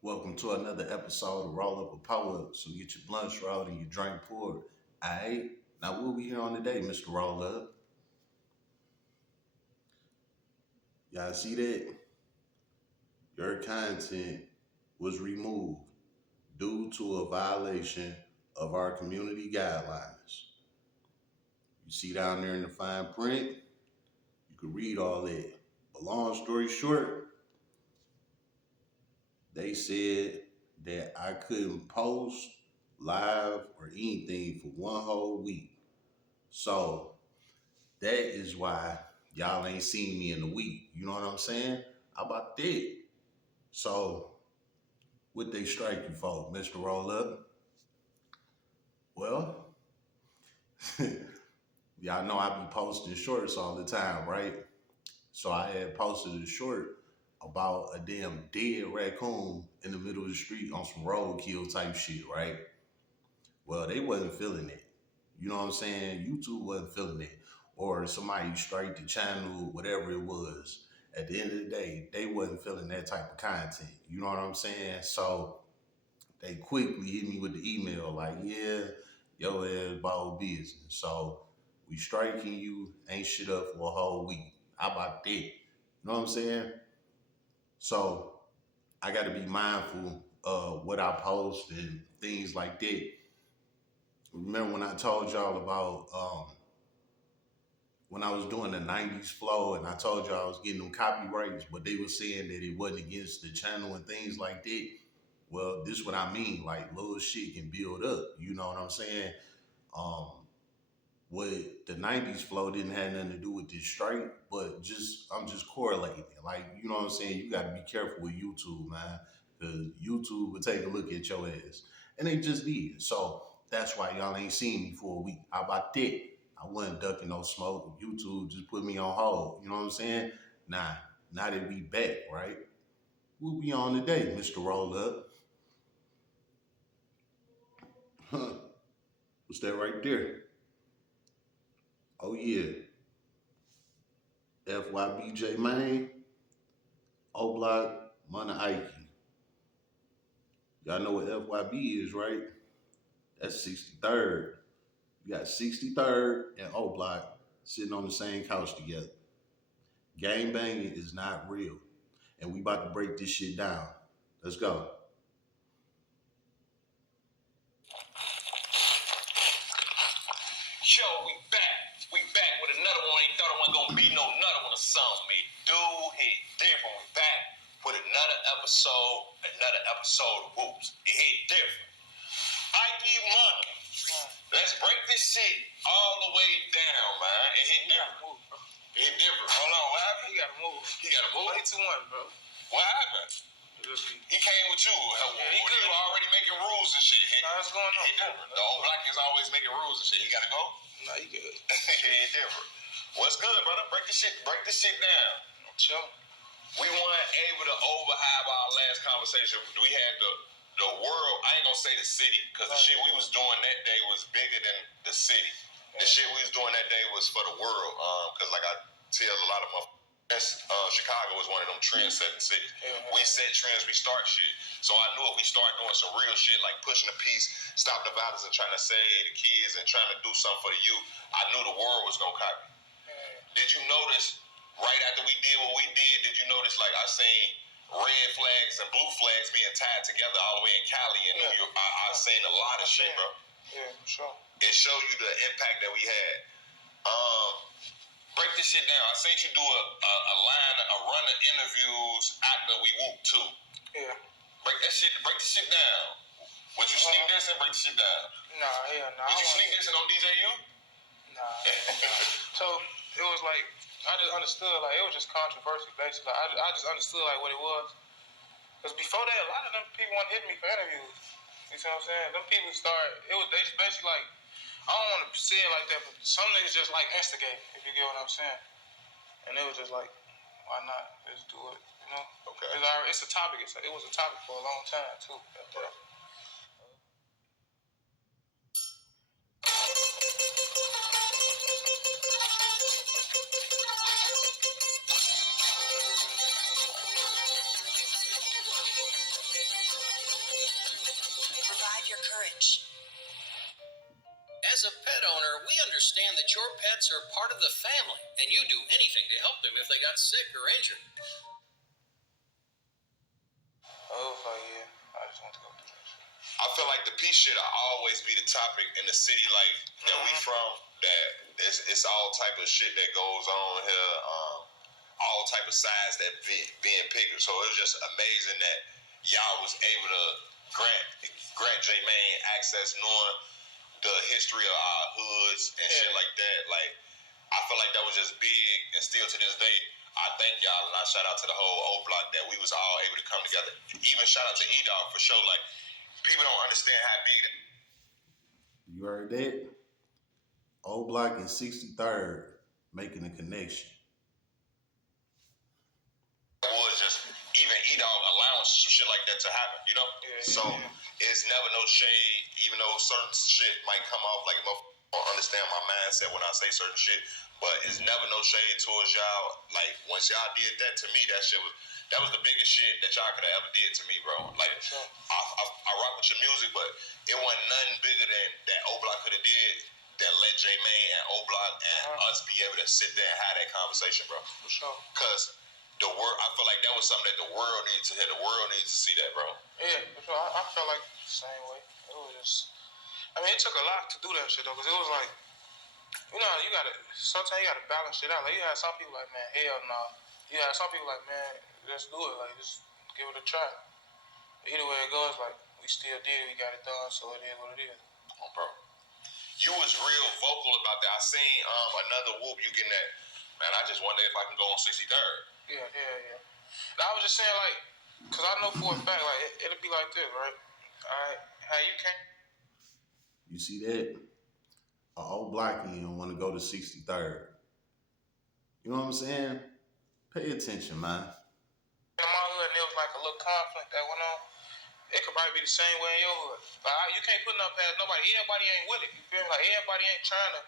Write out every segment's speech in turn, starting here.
Welcome to another episode of Roll Up a Power Up. So get your blunts rolled and your drink poured. Alright. Now what we here on today, Mr. Roll Up? Y'all see that? Your content was removed due to a violation of our community guidelines. You see down there in the fine print, you can read all that. But long story short, they said that I couldn't post live or anything for one whole week. So that is why y'all ain't seen me in a week. You know what I'm saying? How about that? So what they strike you for, Mr. Roll Up? Well, y'all know I be posting shorts all the time, right? So I had posted a short about a damn dead raccoon in the middle of the street on some roadkill type shit, right? Well, they wasn't feeling it. You know what I'm saying? YouTube wasn't feeling it. Or somebody strike the channel, whatever it was. At the end of the day, they wasn't feeling that type of content. You know what I'm saying? So they quickly hit me with the email like, yeah, yo ass about business. So we striking you, ain't shit up for a whole week. How about that? You know what I'm saying? So I gotta be mindful of what I post and things like that. Remember when I told y'all about when I was doing the 90s flow and I told y'all I was getting them copyrights, but they were saying that it wasn't against the channel and things like that. Well, this is what I mean. Like little shit can build up. You know what I'm saying? Um, what the 90s flow didn't have nothing to do with this strike, but I'm just correlating it. Like, you know what I'm saying? You gotta be careful with YouTube, man. Cause YouTube will take a look at your ass. And they just did. So that's why y'all ain't seen me for a week. How about that? I wasn't ducking no smoke. YouTube just put me on hold. You know what I'm saying? Nah, now that we back, right? What we on today, Mr. Roll Up? Huh. What's that right there? Oh yeah. FYBJ Main, O Block, Mana Ike. Y'all know what FYB is, right? That's 63rd. You got 63rd and O Block sitting on the same couch together. Gang banging is not real. And we about to break this shit down. Let's go. Yo, we back. We back with another one. Ain't thought it wasn't gonna be no another one or something. Me dude hit different. We back with another episode of Whoops. It hit different. Ike Money. Let's break this shit all the way down, man. It hit different. It hit different. Hold on, what happened? He gotta move. He gotta move? 22-1, bro. What happened? He came with you. He could have already making rules and shit. Nah, what's going on? He different. The old black is always making rules and shit. He gotta go? Nah, he good. He different. What's good, brother? Break this shit down. Sure. We weren't able to overhype our last conversation. We had the world, I ain't gonna say the city, because the shit we was doing that day was bigger than the city. The shit we was doing that day was for the world. Because like I tell a lot of my Chicago was one of them trend-setting cities. We set trends, we start shit. So I knew if we start doing some real shit like pushing the peace, stop the violence, and trying to save the kids and trying to do something for the youth, I knew the world was gonna copy. Did you notice right after we did what we did you notice like I seen red flags and blue flags being tied together all the way in Cali and New York? I seen a lot of shit, bro. Yeah, sure. It showed you the impact that we had. Break this shit down. I seen you do a run of interviews after we whooped too. Yeah. Break this shit down. Would you sneak this and break this shit down? Nah, hell no. Did you sneak this and on DJU? Nah. So it was like I just understood like it was just controversy basically. I just understood like what it was. Because before that, a lot of them people want to hit me for interviews. You see what I'm saying? Them people they just basically like, I don't want to say it like that, but some niggas just like instigate, if you get what I'm saying. And it was just like, why not? Just do it, you know? Okay. It's a topic. It was a topic for a long time, too. Right. Revive your courage. As a pet owner, we understand that your pets are part of the family, and you do anything to help them if they got sick or injured. Oh, fuck yeah. I just want to go through that shit. I feel like the peace shit will always be the topic in the city life that we from. That it's all type of shit that goes on here. All type of sides that being picked. So it was just amazing that y'all was able to grant J-Mane access, knowing the history of our hoods and shit like that. Like, I feel like that was just big, and still to this day, I thank y'all, and I shout out to the whole O Block that we was all able to come together. Even shout out to E-Dog for sure. Like, people don't understand how big that. You heard that? O Block and 63rd making a connection. Was just even E-Dog allowing some shit like that to happen, you know? So it's never no shade, even though certain shit might come off like don't understand my mindset when I say certain shit, but it's never no shade towards y'all. Like, once y'all did that to me, that was the biggest shit that y'all could have ever did to me, bro. Like, I rock with your music, but it wasn't nothing bigger than that O Block could have did that let J-Mane and O Block and us be able to sit there and have that conversation, bro. For sure. Cause the world, I feel like that was something that the world needs to hear. The world needs to see that, bro. Yeah, for sure. I felt like the same way. It was just, I mean, it took a lot to do that shit though, because it was like, you know, sometimes you gotta balance shit out. Like, you have some people like, man, hell no. You have some people like, man, let's do it. Like, just give it a try. Either way it goes, like, we still did it, we got it done, so it is what it is. Oh, bro. You was real vocal about that. I seen another whoop you getting that. Man, I just wonder if I can go on 63rd. Yeah. And I was just saying, like, because I know for a fact, like, it'll be like this, right? All right, how you can't. You see that? A O Blockian want to go to 63rd. You know what I'm saying? Pay attention, man. In my hood, and there was like a little conflict that went on. It could probably be the same way in your hood. Like, you can't put nothing past nobody. Everybody ain't with it. You feel me? Like, everybody ain't trying to.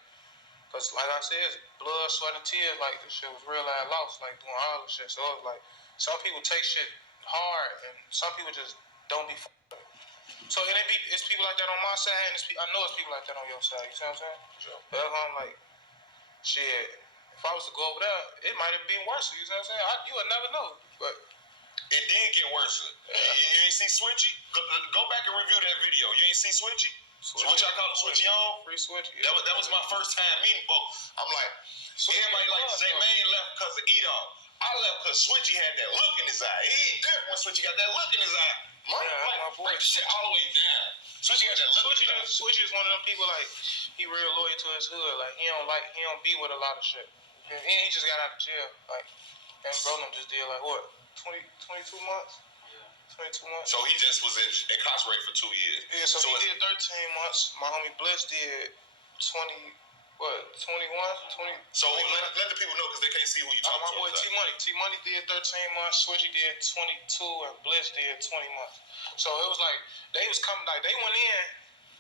Because, like I said, it's blood, sweat, and tears. Like, this shit was real life lost, like, doing all this shit. So, it was like, some people take shit hard, and some people just don't be f***ing with it. So, it's people like that on my side, and I know it's people like that on your side. You see what I'm saying? Sure. But I'm like, shit, if I was to go over there, it might have been worse. You see what I'm saying? You would never know. But it did get worse. You ain't see Switchy? Go back and review that video. You ain't see Switchy? What y'all call him, Switchy on? Free Switchy. Yeah. That was my first time meeting folks. I'm like, everybody like J-Mane left because of E-Dog. I left because Switchy had that look in his eye. He ain't different when Switchy got that look in his eye. My boy. Break the shit all the way down. Switchy got that look in his eye. Switchy is one of them people, like, he real loyal to his hood. Like, he don't be with a lot of shit. He just got out of jail. Like, and bro just did, like, what, 22 months? 22 months. So he just was incarcerated for 2 years. Yeah, so he did 13 months. My homie Bliss did 21? 20. So let the people know, because they can't see who you talking to. My boy T-Money. T-Money did 13 months. Switchy did 22, and Bliss did 20 months. So it was like, they was coming, like, they went in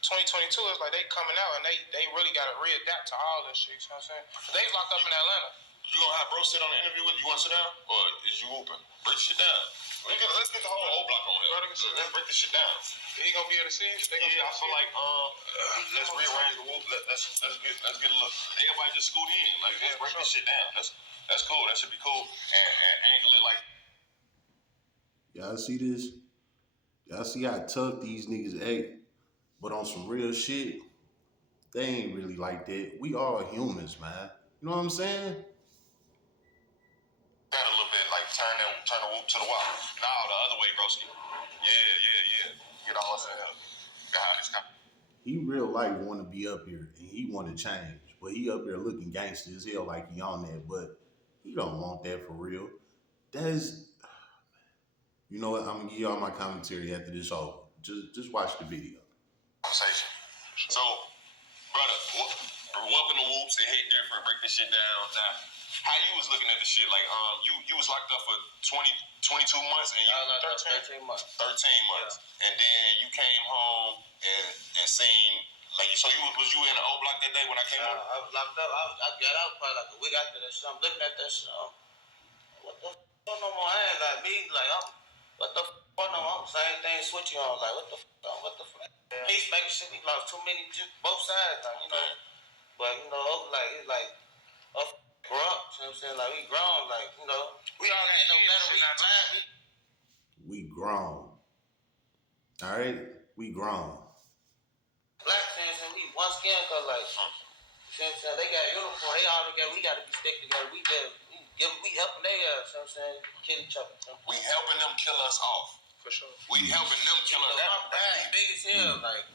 2022. It's like they coming out, and they really got to readapt to all this shit. You know what I'm saying? They was locked up in Atlanta. You gonna have bro sit on the interview with you? You want to sit down? Or is you open? Break shit down. Let's get the whole O Block on there. Let's break this shit down. He gonna be able to see? Yeah, I feel like let's rearrange the whoop. Let's get a look. Everybody just scoot in. Like, let's break this shit down. That's cool. That should be cool. And angle it like. Y'all see this? Y'all see how tough these niggas act? But on some real shit, they ain't really like that. We all humans, man. You know what I'm saying? That a little bit, like turn the whoop to the wall. Nah, the other way, broski. Yeah. Get all us in here. God, this guy. He real life want to be up here and he want to change, but he up here looking gangster as hell like he on that, but he don't want that for real. You know what? I'm gonna give y'all my commentary after this over. Just watch the video. Conversation. So, brother, welcome to Whoops. It hit different. Break this shit down. Now, how you was looking at the shit? Like, you was locked up for 22 months and you 13 months. 13 months. Yeah. And then you came home and seen, like, so was you in the O Block that day when I came home? I was locked up. I got out probably like a week after that shit. I'm looking at that shit. What the f*** no more hands like me? Like, what the f*** One of them, same thing, switching on. Like, what the fuck? Yeah. Peacemaker shit, we lost too many, both sides, now, you know. But, you know, like, it's like, grow up, you know what I'm saying? Like, we grown, like, you know. We all ain't no better, we not blind, We grown. All right? We grown. black fans, and we one skin color, like, you know what I'm saying? They got uniform, they all together, we gotta be stick together. We helping they you know what I'm saying? Kill each other. We helping them kill us off. for sure. We helping them kill You us. know, my pride big as hell, like,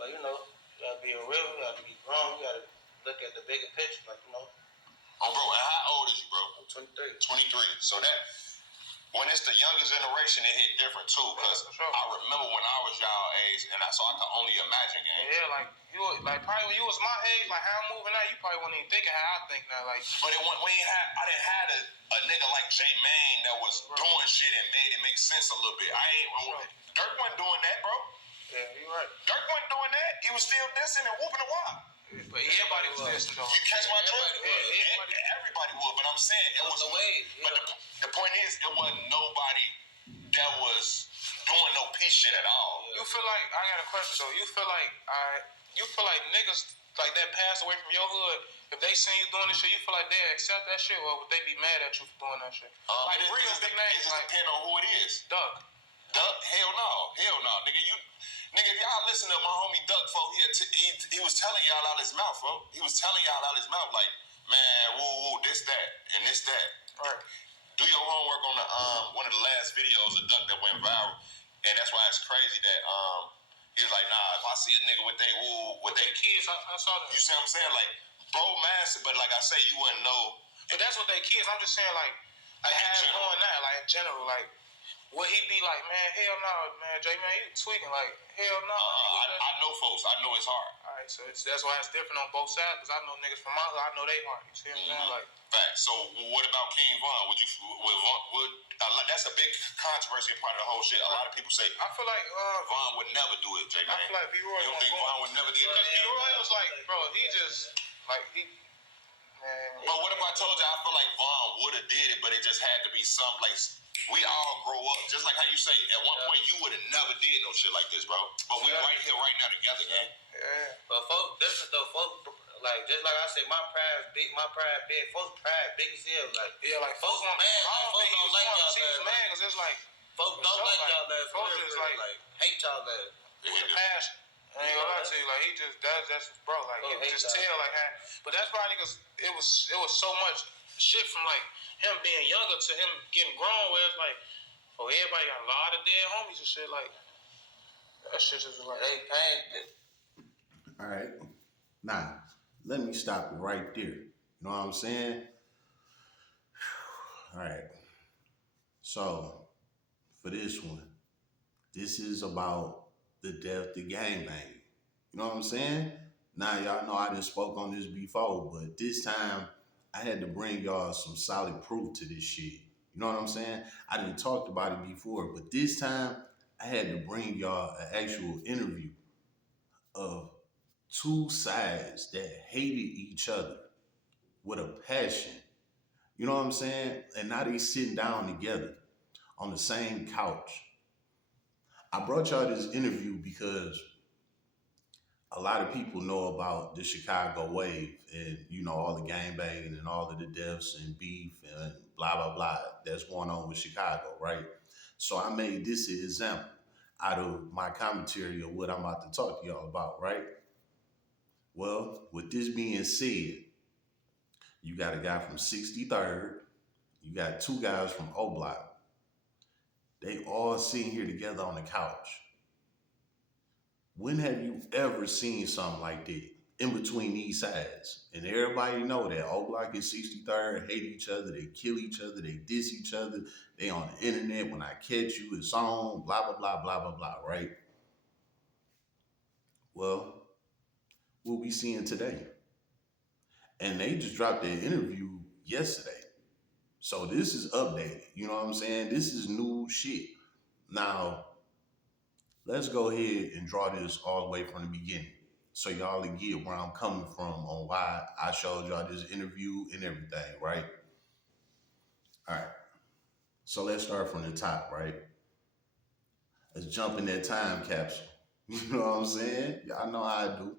but you know, you gotta be a real, you gotta be grown, you gotta look at the bigger picture, like, you know. Oh, bro, and how old is you, bro? I'm 23. 23. So that, when it's the younger generation, it hit different too. Because For sure. I remember when I was y'all age, and so I can only imagine, gang. Yeah, like you, like probably when you was my age, like how I'm moving now, you probably wouldn't even think of how I think now, like. But we ain't had, I didn't have a nigga like J Mane that was doing shit and made it make sense a little bit. Dirk wasn't doing that, bro. Yeah, you right. Dirk wasn't doing that. He was still dissing and whooping the wop. But everybody was listening though. You catch my drift? Everybody was. Everybody would, but I'm saying it was the way. But the point is, it wasn't nobody that was doing no peace shit at all. You feel like I got a question though. You feel like niggas like that pass away from your hood. If they seen you doing this shit, you feel like they accept that shit, or would they be mad at you for doing that shit? Like It real just big names, like depends on who it is. Duck. Duck? Hell no, nigga. Nigga, if y'all listen to my homie Duck, folk, he was telling y'all out his mouth, folk. He was telling y'all out his mouth, like, man, woo, this, that, and this, that. Right. Do your homework on the one of the last videos of Duck that went viral, and that's why it's crazy that he was like, nah, if I see a nigga with they Kids, I saw that. you see what I'm saying? Like, bro, massive, but like I say, you wouldn't know. But that's what they kids. I'm just saying, like In how it's general. going now, like in general, like would he be like, man, hell no, man, J man, you tweaking, like hell no. I know folks. I know it's hard. Alright, so that's why it's different on both sides, because I know niggas from my hood, I know they hard. You see what I'm saying? Like, Fact. So what about King Von? That's a big controversy part of the whole shit. A lot of people say I feel like Von would never do it, J man. I feel like B-Roy You don't think Von would never do it? Because B-Roy was like, bro, he just like man. But what if I told you I feel like Von would have did it, but it just had to be something like we all grow up. Just like how you say, at one point you would have never did no shit like this, bro. But we right here, right now together, gang. Yeah. But folks, different though, folks, like, just like I said, my pride big, folks' pride big as hell, like. Yeah, like folks Folks mad, I don't folks think don't he like was y'all, he was man. mad because it's like Folks For don't sure, like like, y'all ass. folks Real, is real, like- like hate y'all ass. with the passion. I ain't gonna lie to you, like he just that's bro, like Oh, you can hate just that. tell like how, but that's probably because it was so much shit from like him being younger to him getting grown where it's like, oh everybody got a lot of dead homies and shit, like that shit just like They pain. All right. Now, let me stop it right there. You know what I'm saying? All right. So, for this one, this is about the death to gangbang. You know what I'm saying? Now, y'all know I done spoke on this before, but this time I had to bring y'all some solid proof to this shit. You know what I'm saying? I done talked about it before, but this time I had to bring y'all an actual interview of two sides that hated each other with a passion. You know what I'm saying? And now they sitting down together on the same couch. I brought y'all this interview because a lot of people know about the Chicago wave and, you know, all the gangbanging and all of the deaths and beef and blah, blah, blah that's going on with Chicago, right? So I made this an example out of my commentary of what I'm about to talk to y'all about, right? Well, with this being said, you got a guy from 63rd, you got two guys from O Block. They all sitting here together on the couch. When have you ever seen something like that in between these sides? And everybody know that O Block and 63rd hate each other, they kill each other, they diss each other, they on the internet, when I catch you, it's on, blah, blah, blah, blah, blah, blah, right? Well, what we seeing today? And they just dropped their interview yesterday. So this is updated. You know what I'm saying? This is new shit. Now, let's go ahead and draw this all the way from the beginning so y'all can get where I'm coming from on why I showed y'all this interview and everything, right? All right. So let's start from the top, right? Let's jump in that time capsule. You know what I'm saying? Y'all know how I do.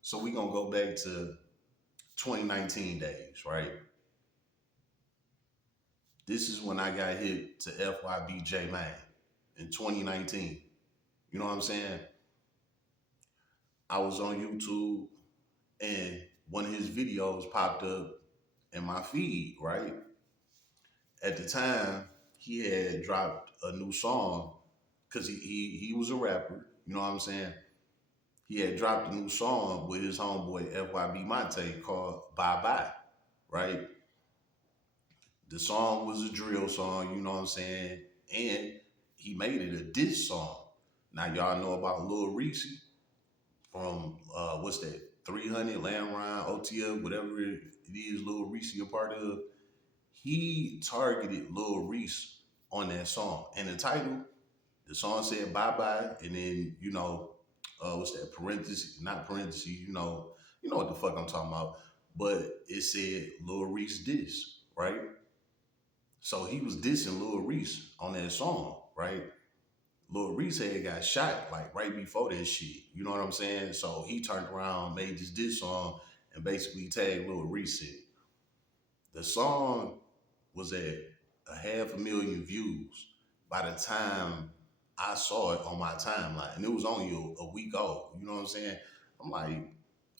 So we gonna go back to 2019 days, right? This is when I got hit to FYB J Man in 2019. You know what I'm saying? I was on YouTube and one of his videos popped up in my feed, right? At the time, he had dropped a new song because he was a rapper. You know what I'm saying? He had dropped a new song with his homeboy FYB Monte called Bye Bye, right? The song was a drill song, you know what I'm saying? And he made it a diss song. Now y'all know about Lil Reese from what's that? 300, Lamb Rhyme, OTF, whatever it is Lil Reese a part of. He targeted Lil Reese on that song. And the title, the song said Bye Bye, and then, what's that, parentheses, not parentheses, you know what the fuck I'm talking about. But it said Lil Reese diss, right? So he was dissing Lil Reese on that song, right? Lil Reese had got shot like right before that shit. You know what I'm saying? So he turned around, made this diss song, and basically tagged Lil Reese. The song was at 500,000 views by the time I saw it on my timeline. And it was only a week old. You know what I'm saying? I'm like,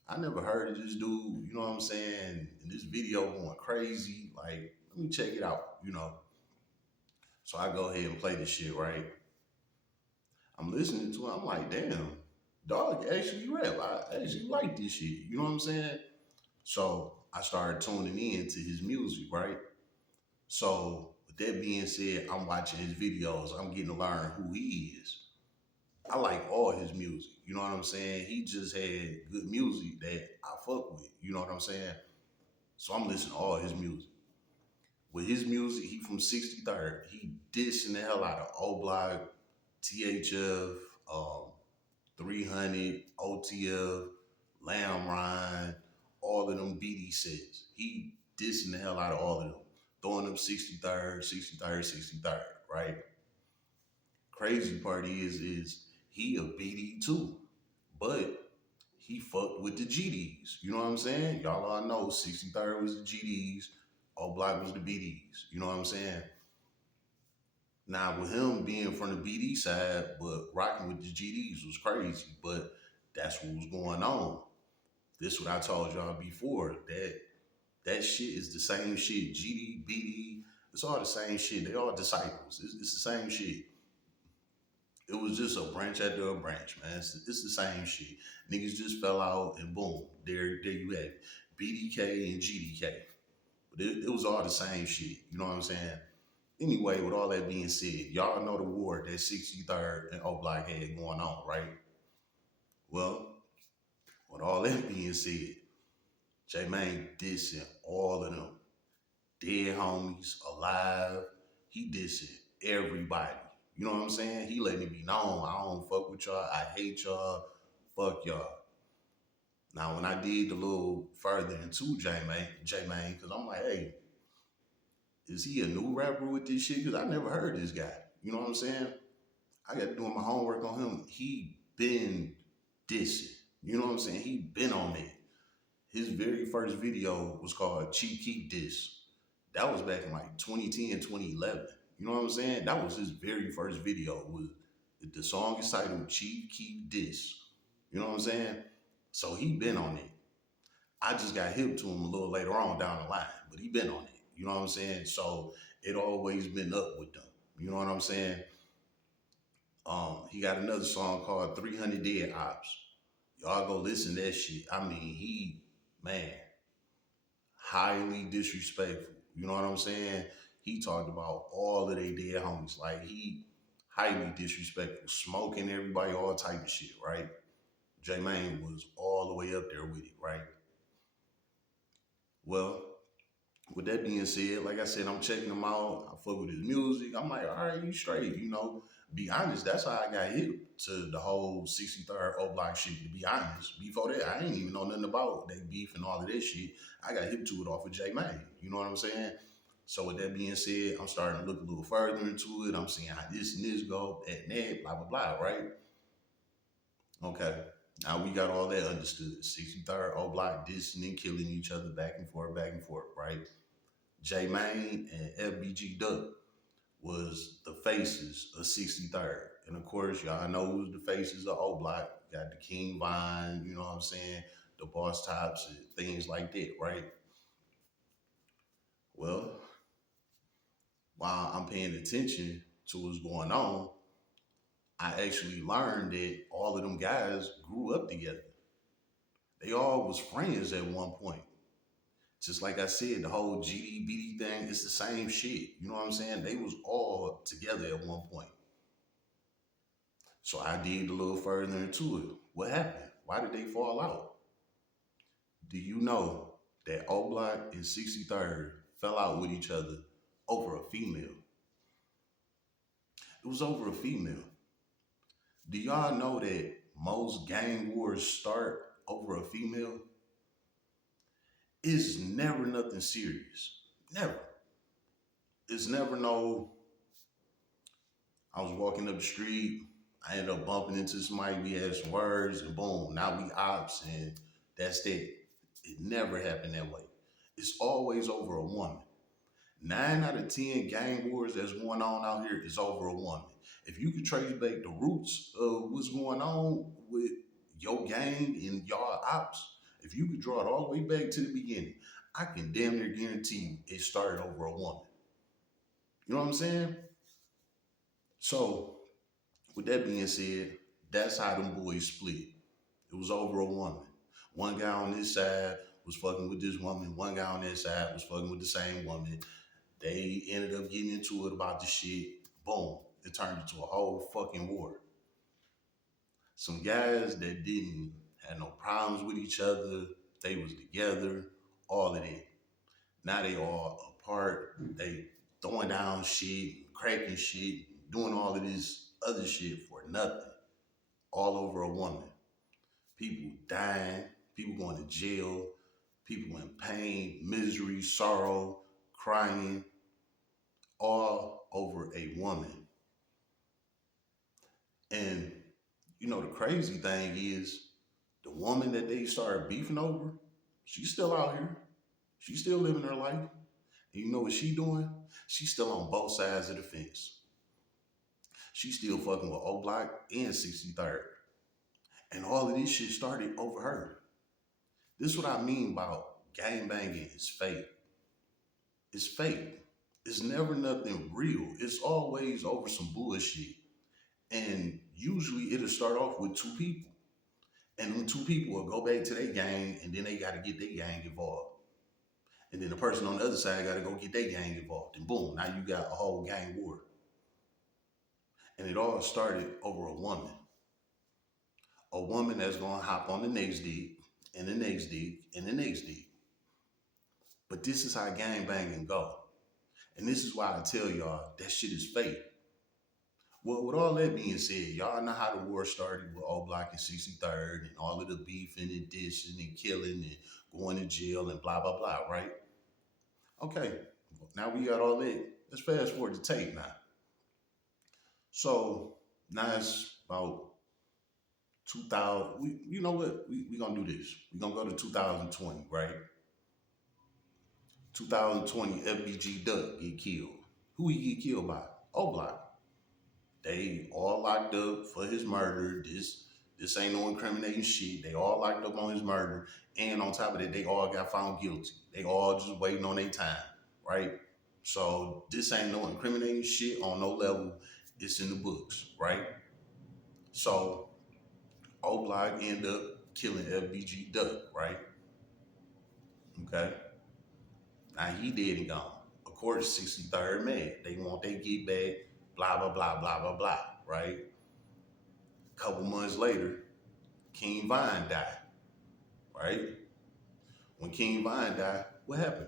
I never heard of this dude. You know what I'm saying? And this video going crazy. Like, let me check it out, So I go ahead and play this shit, right? I'm listening to it. I'm like, damn, dog actually rap. I actually like this shit. You know what I'm saying? So I started tuning in to his music, right? So with that being said, I'm watching his videos. I'm getting to learn who he is. I like all his music. You know what I'm saying? He just had good music that I fuck with. You know what I'm saying? So I'm listening to all his music. With his music, he from 63rd. He dissing the hell out of O-Block, THF, 300, OTF, Lamb Rhyme, all of them BD sets. He dissing the hell out of all of them. Throwing them 63rd, 63rd, 63rd, right? Crazy part is he a BD too, but he fucked with the GDs. You know what I'm saying? Y'all all know 63rd was the GDs, O-Block was the BDs. You know what I'm saying? Now, with him being from the BD side, but rocking with the GDs was crazy, but that's what was going on. This is what I told y'all before, that shit is the same shit. GD, BD, it's all the same shit. They all disciples. It's the same shit. It was just a branch after a branch, man. It's the same shit. Niggas just fell out and boom, there you have it. BDK and GDK. But it was all the same shit. You know what I'm saying? Anyway, with all that being said, y'all know the war that 63rd and O-Block had going on, right? Well, with all that being said, J-Man dissing all of them. Dead homies, alive. He dissing everybody. You know what I'm saying? He letting it be known. I don't fuck with y'all. I hate y'all. Fuck y'all. Now, when I dig a little further into J-Man, because I'm like, hey, is he a new rapper with this shit? Because I never heard this guy. You know what I'm saying? I got to do my homework on him. He been dissing. You know what I'm saying? He been on it. His very first video was called Chief Keef Diss. That was back in like 2010, 2011. You know what I'm saying? That was his very first video. The song is titled Chief Keef Diss. You know what I'm saying? So he been on it. I just got hip to him a little later on down the line, but he been on it. You know what I'm saying? So it always been up with them. You know what I'm saying? He got another song called 300 Dead Ops. Y'all go listen to that shit. I mean, highly disrespectful. You know what I'm saying? He talked about all of their dead homies. Like, he highly disrespectful, smoking everybody, all type of shit, right? J-Man was all the way up there with it, right? Well, with that being said, like I said, I'm checking him out. I fuck with his music. I'm like, all right, you straight, Be honest, that's how I got hip to the whole 63rd O-Block shit, to be honest. Before that, I ain't even know nothing about that beef and all of that shit. I got hip to it off of J-Man. You know what I'm saying? So with that being said, I'm starting to look a little further into it. I'm seeing how this and this go, that and that, blah, blah, blah, right? Okay. Now we got all that understood. 63rd, O Block dissing and killing each other back and forth, right? J Mane and FBG Duck was the faces of 63rd. And of course, y'all know who's the faces of O Block. Got the King Vine, you know what I'm saying? The Boss Tops and things like that, right? Well, while I'm paying attention to what's going on, I actually learned that all of them guys grew up together. They all was friends at one point. Just like I said, the whole GDBD thing, it's the same shit. You know what I'm saying? They was all together at one point. So I digged a little further into it. What happened? Why did they fall out? Do you know that O Block and 63rd fell out with each other over a female? It was over a female. Do y'all know that most gang wars start over a female? It's never nothing serious. Never. It's never no, I was walking up the street, I ended up bumping into somebody, we had some words, and boom, now we ops, and that's that. It never happened that way. It's always over a woman. 9 out of 10 gang wars that's going on out here is over a woman. If you could trace back the roots of what's going on with your gang and y'all ops, if you could draw it all the way back to the beginning, I can damn near guarantee you it started over a woman. You know what I'm saying? So, with that being said, that's how them boys split. It was over a woman. One guy on this side was fucking with this woman. One guy on that side was fucking with the same woman. They ended up getting into it about the shit. Boom. It turned into a whole fucking war. Some guys that didn't have no problems with each other, they was together, all of that. Now they all apart. They throwing down shit, cracking shit, doing all of this other shit for nothing. All over a woman. People dying, people going to jail, people in pain, misery, sorrow, crying, all over a woman. And you know, the crazy thing is the woman that they started beefing over, she's still out here. She's still living her life. And you know what she doing? She's still on both sides of the fence. She's still fucking with O Block and 63rd. And all of this shit started over her. This is what I mean about gang banging is fake. It's fake. It's never nothing real. It's always over some bullshit. And usually it'll start off with 2 people. And them 2 people will go back to their gang, and then they got to get their gang involved. And then the person on the other side got to go get their gang involved. And boom, now you got a whole gang war. And it all started over a woman. A woman that's going to hop on the next dick, and the next dick, and the next dick. But this is how gang banging go. And this is why I tell y'all that shit is fake. Well, with all that being said, y'all know how the war started with O Block and 63rd and all of the beefing and dissing and killing and going to jail and blah, blah, blah, right? Okay, now we got all that. Let's fast forward to tape now. So now it's about 2000. You know what? We going to do this. We're going to go to 2020, right? 2020, FBG Duck get killed. Who he get killed by? O Block. They all locked up for his murder. This ain't no incriminating shit. They all locked up on his murder. And on top of that, they all got found guilty. They all just waiting on their time, right? So this ain't no incriminating shit on no level. It's in the books, right? So O Block ended up killing FBG Duck, right? Okay. Now he dead and gone. Of course, 63rd mad. They want their get back. Blah, blah, blah, blah, blah, blah, right? A couple months later, King Vine died, right? When King Vine died, what happened?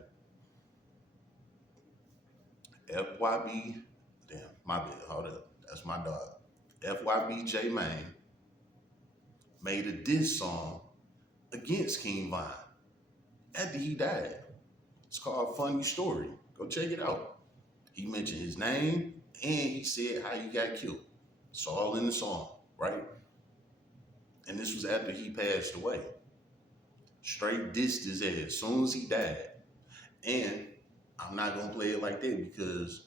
FYB, damn, my bad, hold up, that's my dog. FYB J Mane made a diss song against King Vine after he died. It's called Funny Story. Go check it out. He mentioned his name and he said how he got killed. It's all in the song, right? And this was after he passed away. Straight dissed his ass as soon as he died. And I'm not gonna play it like that because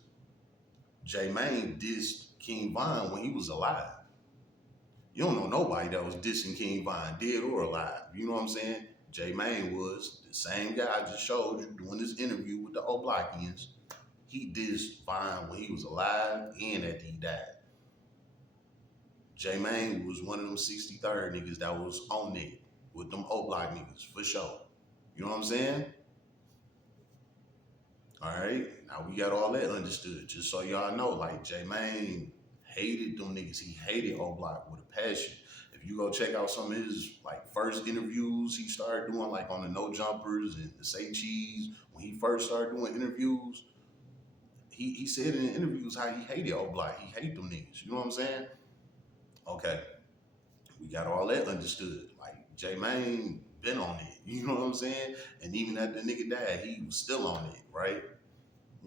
J-Mane dissed King Von when he was alive. You don't know nobody that was dissing King Von, dead or alive. You know what I'm saying? J-Mane was the same guy I just showed you doing this interview with the O'Blockians. He dissed Von when he was alive and after he died. J-Mane was one of them 63rd niggas that was on it with them O'Block niggas, for sure. You know what I'm saying? All right, now we got all that understood. Just so y'all know, like J-Mane hated them niggas. He hated O'Block with a passion. If you go check out some of his like first interviews he started doing, like on the No Jumpers and the Say Cheese, when he first started doing interviews, he said in the interviews how he hated O'Block. He hated them niggas. You know what I'm saying? Okay, we got all that understood. Like J-Mane been on it. You know what I'm saying? And even after the nigga died, he was still on it, right?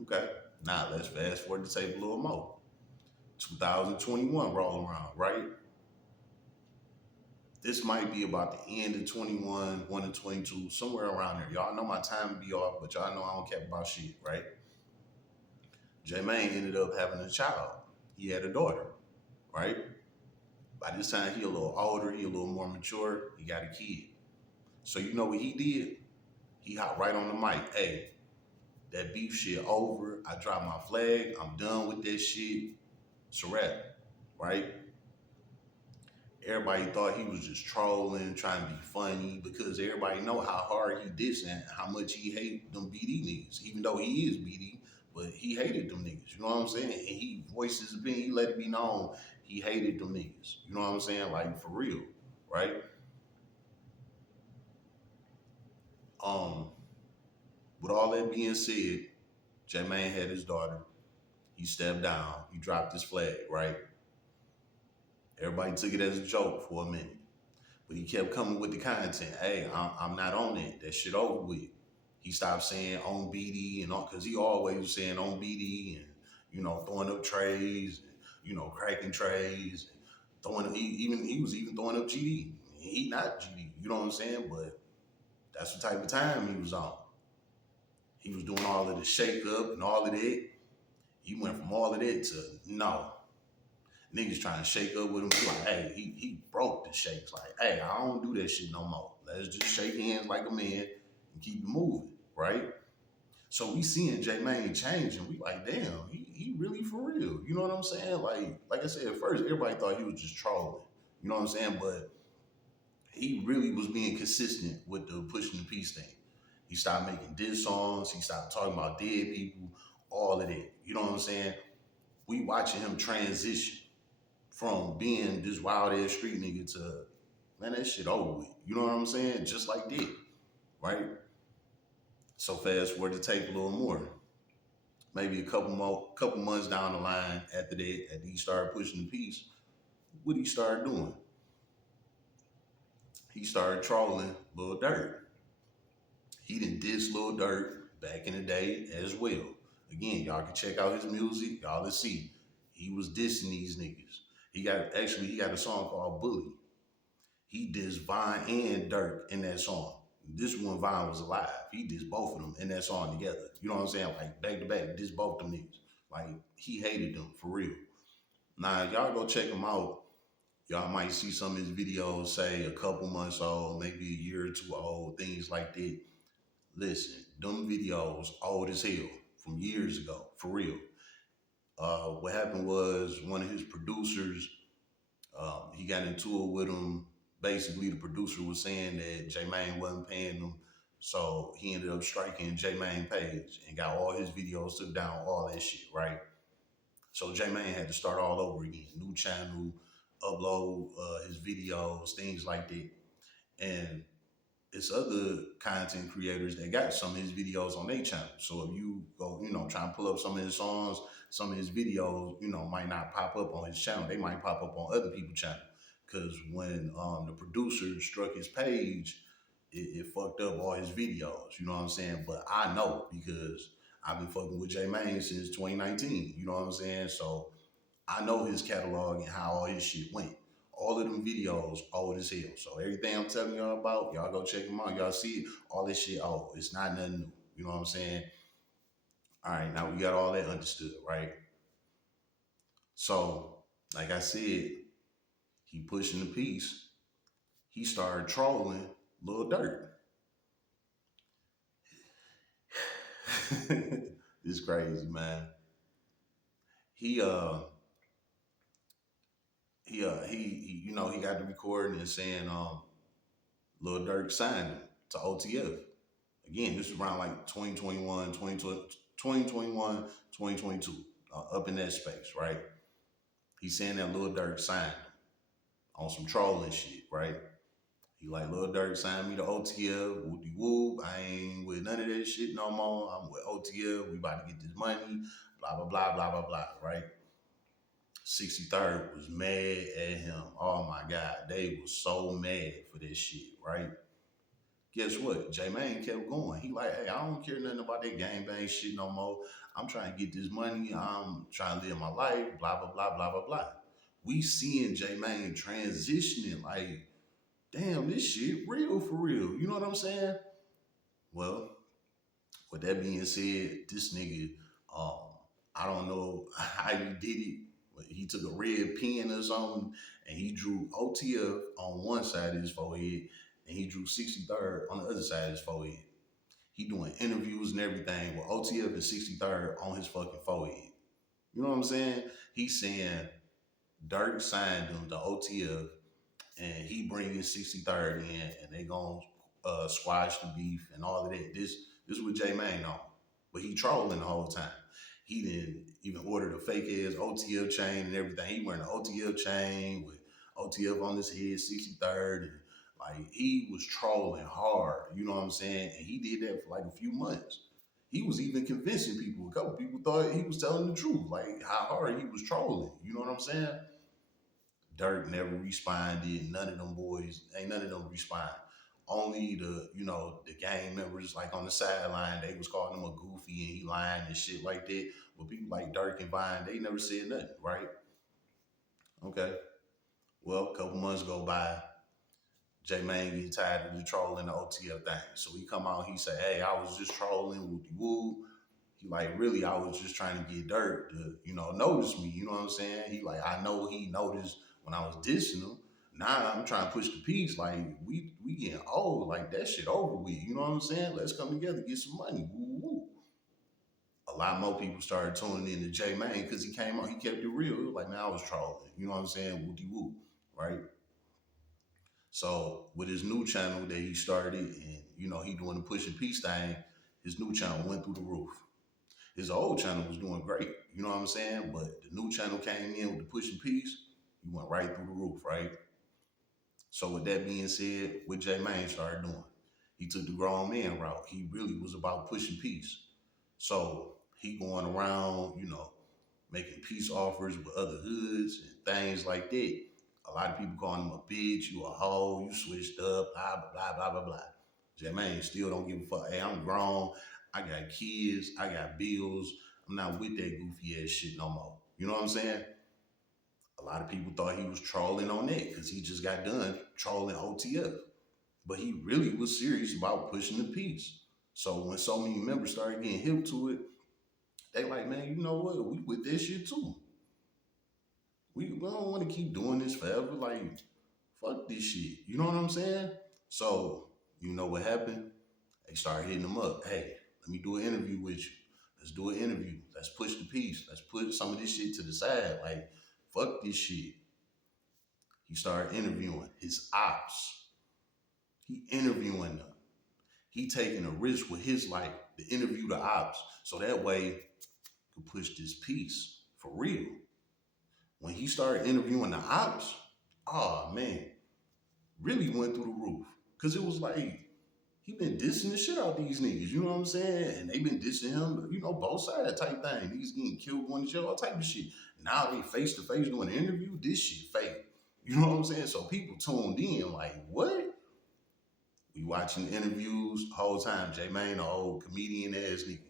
Okay. Now let's fast forward to tape a little more. 2021 rolling around, right? This might be about the end of 21, 1 of 22, somewhere around there. Y'all know my time be off, but y'all know I don't care about shit, right? J-Mane ended up having a child. He had a daughter, right? By this time, he a little older, he a little more mature, he got a kid. So you know what he did? He hopped right on the mic. Hey, that beef shit over. I dropped my flag. I'm done with this shit. It's a wrap, right? Everybody thought he was just trolling, trying to be funny, because everybody know how hard he dissed and how much he hate them BD niggas. Even though he is BD, but he hated them niggas. You know what I'm saying? And he voiced his opinion. He let it be known he hated them niggas. You know what I'm saying? Like, for real, right? With all that being said, J-Mane had his daughter. He stepped down. He dropped his flag, right? Everybody took it as a joke for a minute. But he kept coming with the content. Hey, I'm not on it. That shit over with. He stopped saying on BD and all, because he always was saying on BD and, you know, throwing up trays, and, you know, cracking trays, and throwing up, he was even throwing up GD. He not GD, you know what I'm saying? But that's the type of time he was on. He was doing all of the shake up and all of that. He went from all of that to no. Niggas trying to shake up with him. He like, hey, he broke the shakes. Like, hey, I don't do that shit no more. Let's just shake hands like a man and keep it moving, right? So we seeing J-Mane changing. We like, damn, he really for real. You know what I'm saying? Like I said, at first, everybody thought he was just trolling. You know what I'm saying? But he really was being consistent with the pushing the peace thing. He stopped making diss songs. He stopped talking about dead people, all of that. You know what I'm saying? We watching him transition from being this wild ass street nigga to, man, that shit over with. You know what I'm saying? Just like that, right? So fast forward to tape a little more. Maybe a couple months down the line after that, after he started pushing the peace, what he started doing? He started trolling Lil Durk. He done diss Lil Durk back in the day as well. Again, y'all can check out his music. Y'all will see. He was dissing these niggas. He got a song called Bully. He dissed Von and Durk in that song. This one, Von was alive. He dissed both of them in that song together. You know what I'm saying? Like, back to back, dissed both them niggas. Like, he hated them, for real. Now, y'all go check him out. Y'all might see some of his videos, say a couple months old, maybe a year or two old, things like that. Listen, them videos old as hell, from years ago, for real. What happened was one of his producers, he got into it with him. Basically, the producer was saying that J-Mane wasn't paying him, so he ended up striking J-Mane page and got all his videos took down, all that shit, right? So J-Mane had to start all over again, new channel, upload his videos, things like that. And it's other content creators that got some of his videos on their channel. So if you go, you know, try and pull up some of his songs, some of his videos, you know, might not pop up on his channel. They might pop up on other people's channel. Because when the producer struck his page, it fucked up all his videos. You know what I'm saying? But I know because I've been fucking with J Mane since 2019. You know what I'm saying? So I know his catalog and how all his shit went. All of them videos old as hell. So everything I'm telling y'all about, y'all go check them out. Y'all see it. All this shit old. It's not nothing new. You know what I'm saying? All right, now we got all that understood, right? So, like I said, he pushing the piece. He started trolling Lil Durk. It's crazy, man. He he got the recording and saying Lil Durk signed him to OTF. Again, this is around like 2021, 2022, up in that space, right? He's saying that Lil Durk signed him on some trolling shit, right? He like, Lil Durk signed me to OTF, whoopty whoop. I ain't with none of that shit no more. I'm with OTF. We about to get this money, blah, blah, blah, blah, blah, blah, right? 63rd was mad at him. Oh my God, they was so mad for this shit, right? Guess what? J Mane kept going. He like, hey, I don't care nothing about that gangbang shit no more. I'm trying to get this money. I'm trying to live my life, blah, blah, blah, blah, blah, blah. We seeing J Mane transitioning like, damn, this shit real for real. You know what I'm saying? Well, with that being said, this nigga, I don't know how he did it, but he took a red pen or something and he drew OTF on one side of his forehead and he drew 63rd on the other side of his forehead. He doing interviews and everything with OTF and 63rd on his fucking forehead. You know what I'm saying? He's saying Durk signed him to OTF and he bringing 63rd in and they gonna squash the beef and all of that. This with J Mane on. But he trolling the whole time. He didn't even order the fake ass OTF chain and everything. He wearing an OTF chain with OTF on his head, 63rd, and like he was trolling hard, you know what I'm saying? And he did that for like a few months. He was even convincing people. A couple people thought he was telling the truth, like how hard he was trolling. You know what I'm saying? Durk never responded. None of them boys, ain't none of them respond. Only the gang members like on the sideline, they was calling him a goofy and he lying and shit like that. But people like Durk and Vine, they never said nothing, right? Okay. Well, a couple months go by. J Mane get tired of the trolling the OTF thing. So he come out, he say, hey, I was just trolling, whoopty whoop. He like, really, I was just trying to get Durk to, notice me. You know what I'm saying? He like, I know he noticed when I was dissing him. Now I'm trying to push the piece. Like, we getting old. Like, that shit over with. You know what I'm saying? Let's come together, get some money. Woo, woo. A lot more people started tuning in to J Mane because he came on, he kept it real. It was like, man, I was trolling. You know what I'm saying? Woody woo, right? So with his new channel that he started and, he doing the push and peace thing, his new channel went through the roof. His old channel was doing great, you know what I'm saying? But the new channel came in with the push and peace, he went right through the roof, right? So with that being said, what J Mane started doing, he took the grown man route. He really was about pushing peace. So he going around, making peace offers with other hoods and things like that. A lot of people calling him a bitch, you a hoe, you switched up, blah, blah, blah, blah, blah. J Mane still don't give a fuck. Hey, I'm grown. I got kids. I got bills. I'm not with that goofy ass shit no more. You know what I'm saying? A lot of people thought he was trolling on that because he just got done trolling OTF. But he really was serious about pushing the peace. So when so many members started getting hip to it, they like, man, you know what? We with this shit too. We don't want to keep doing this forever. Like, fuck this shit. You know what I'm saying? So, you know what happened? They started hitting him up. Hey, let me do an interview with you. Let's do an interview. Let's push the peace. Let's put some of this shit to the side. Like, fuck this shit. He started interviewing his ops. He interviewing them. He taking a risk with his life to interview the ops. So that way, he could push this peace for real. When he started interviewing the ops, oh man, really went through the roof. Cause it was like, he been dissing the shit out these niggas, you know what I'm saying? And they been dissing him, both sides type thing. Niggas getting killed, going to jail, all type of shit. Now they face to face doing an interview, this shit fake. You know what I'm saying? So people tuned in like, what? We watching the interviews the whole time. J Mane, the old comedian ass nigga.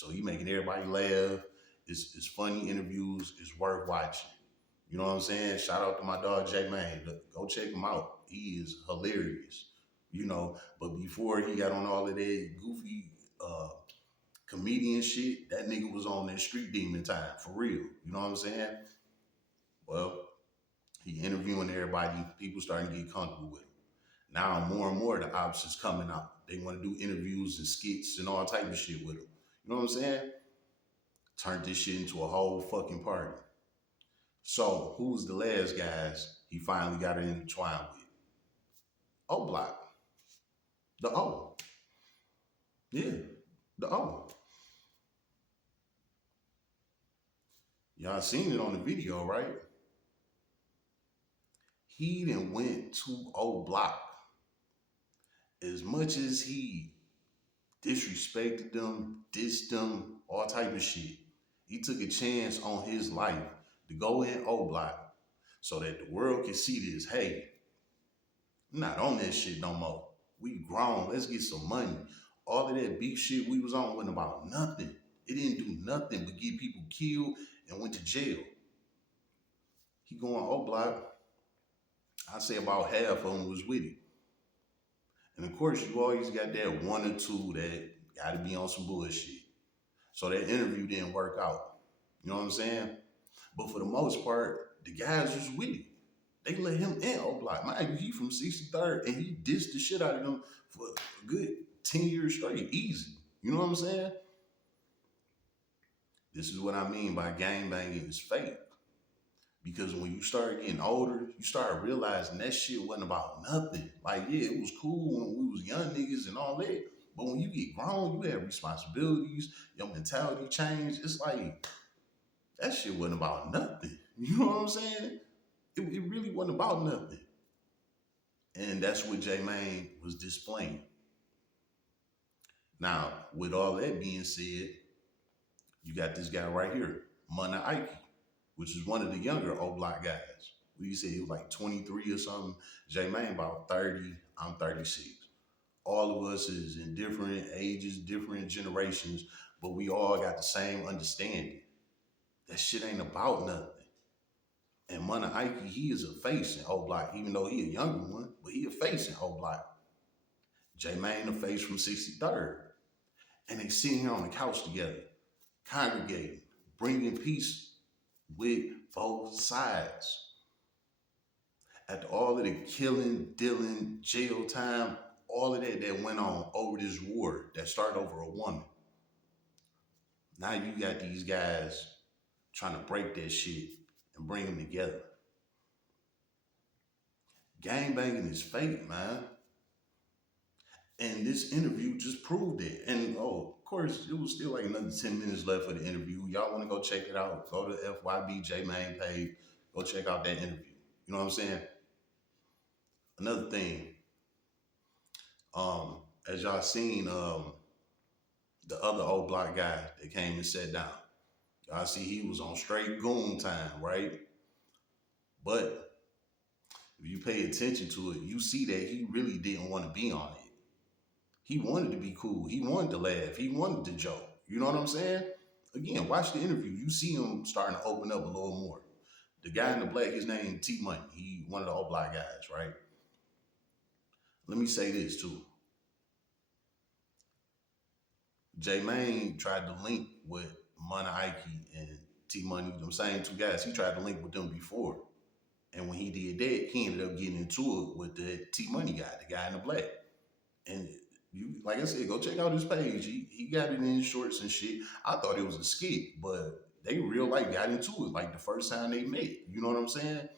So he making everybody laugh. It's funny interviews. It's worth watching. You know what I'm saying? Shout out to my dog J Man. Go check him out. He is hilarious. You know, but before he got on all of that goofy comedian shit, that nigga was on that street demon time for real. You know what I'm saying? Well, he interviewing everybody. People starting to get comfortable with him. Now more and more the options coming out. They want to do interviews and skits and all type of shit with him. You know what I'm saying? Turned this shit into a whole fucking party. So who's the last guys he finally got intertwined with? O Block. The O. Yeah, the O. Y'all seen it on the video, right? He done went to O Block. As much as he disrespected them, dissed them, all type of shit, he took a chance on his life to go in O Block so that the world can see this. Hey, I'm not on that shit no more. We grown. Let's get some money. All of that beef shit we was on wasn't about nothing. It didn't do nothing but get people killed and went to jail. He going O Block. I'd say about half of them was with it. And of course, you always got that one or two that got to be on some bullshit. So that interview didn't work out. You know what I'm saying? But for the most part, the guys was with it. They let him in O Block. Mind you, he from 63rd and he dissed the shit out of them for a good 10 years straight. Easy. You know what I'm saying? This is what I mean by gangbanging is fake. Because when you start getting older, you start realizing that shit wasn't about nothing. Like, yeah, it was cool when we was young niggas and all that. But when you get grown, you have responsibilities, your mentality changed. It's like, that shit wasn't about nothing. You know what I'm saying? It really wasn't about nothing. And that's what J Mane was displaying. Now, with all that being said, you got this guy right here, Mana Ike, which is one of the younger O Block guys. We say he was like 23 or something. J Mane about 30, I'm 36. All of us is in different ages, different generations, but we all got the same understanding. That shit ain't about nothing. And Mana Ike, he is a face in O Block, even though he a younger one, but he a face in O Block. J Mane a face from 63rd. And they sitting here on the couch together, congregating, bringing peace with both sides. After all of the killing, dealing, jail time, all of that went on over this war that started over a woman. Now you got these guys trying to break that shit and bring them together. Gangbanging is fake, man. And this interview just proved it. And of course, it was still like another 10 minutes left for the interview. Y'all want to go check it out? Go to the FYB J Mane page. Go check out that interview. You know what I'm saying? Another thing, as y'all seen, the other O Block guy that came and sat down. Y'all see he was on straight goon time, right? But if you pay attention to it, you see that he really didn't want to be on it. He wanted to be cool. He wanted to laugh. He wanted to joke. You know what I'm saying? Again, watch the interview. You see him starting to open up a little more. The guy in the black, his name T Money. He one of the O Block guys, right? Let me say this too. J Mane tried to link with Mana Ike and T Money, them same two guys. He tried to link with them before. And when he did that, he ended up getting into it with the T Money guy, the guy in the black. And you, like I said, go check out his page. He got it in his shorts and shit. I thought it was a skit, but they real life got into it like the first time they met. You know what I'm saying?